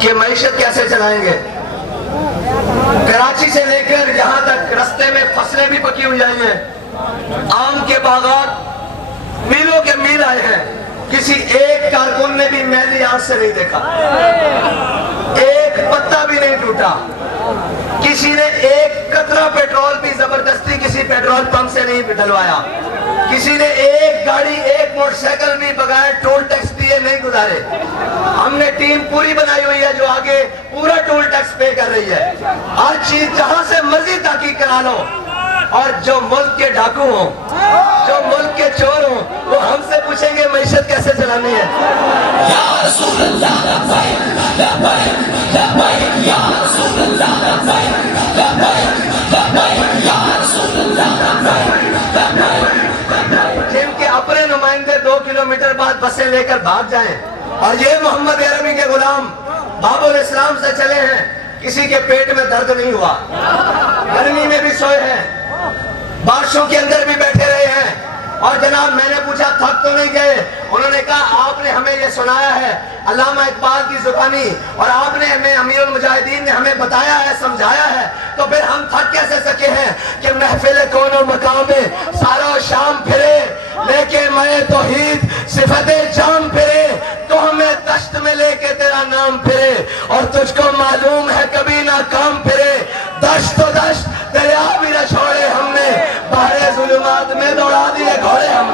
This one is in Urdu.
کہ معیشت کیسے چلائیں گے. کراچی سے لے کر یہاں تک رستے میں فصلیں بھی پکی ہوئی آئی ہیں, آم کے باغات میلوں کے میل آئے ہیں, کسی ایک کارکن نے بھی میلی آنکھ سے نہیں دیکھا, ایک پتا بھی نہیں ٹوٹا, کسی نے ایک قطرہ پیٹرول بھی زبردستی کسی پیٹرول پمپ سے نہیں ڈلوایا, کسی نے ایک گاڑی ایک موٹر سائیکل بھی بغیر ٹول ٹیکس دیے نہیں گزارے. ہم نے ٹیم پوری بنائی ہوئی ہے جو آگے پورا ٹول ٹیکس پے کر رہی ہے. ہر چیز جہاں سے مرضی تحقیق کرا لو, اور جو ملک کے ڈاکو ہوں, جو ملک کے چور ہوں, وہ ہم سے پوچھیں گے معیشت کیسے چلانی ہے. یا رسول اللہ لبیک لبیک لبیک یا رسول اللہ لبیک لبیک لبیک یا رسول اللہ لبیک لبیک. جن کے اپنے نمائندے 2 کلومیٹر بعد بسیں لے کر بھاگ جائیں, اور یہ محمد عربی کے غلام باب الاسلام سے چلے ہیں, کسی کے پیٹ میں درد نہیں ہوا, گرمی میں بھی سوئے ہیں, بارشوں کے اندر بھی بیٹھے رہے ہیں. اور جناب میں نے پوچھا تھک تو نہیں گئے؟ انہوں نے کہا آپ نے ہمیں یہ سنایا ہے علامہ اقبال کی زبانی, اور آپ نے ہمیں امیر المجاہدین نے ہمیں بتایا ہے, سمجھایا ہے, تو پھر ہم تھک کیسے سکے ہیں کہ محفل کون و مقام میں سارا شام پھرے, لے کے میں توحید صفت جام پھرے, تو ہمیں دشت میں لے کے تیرا نام پھرے, اور تجھ کو معلوم ہے کبھی نہ کام پھرے. دشت و دشت دریا بھی نہ چھوڑے ہم نے, بحر ظلمات میں دوڑا دیے گھوڑے ہم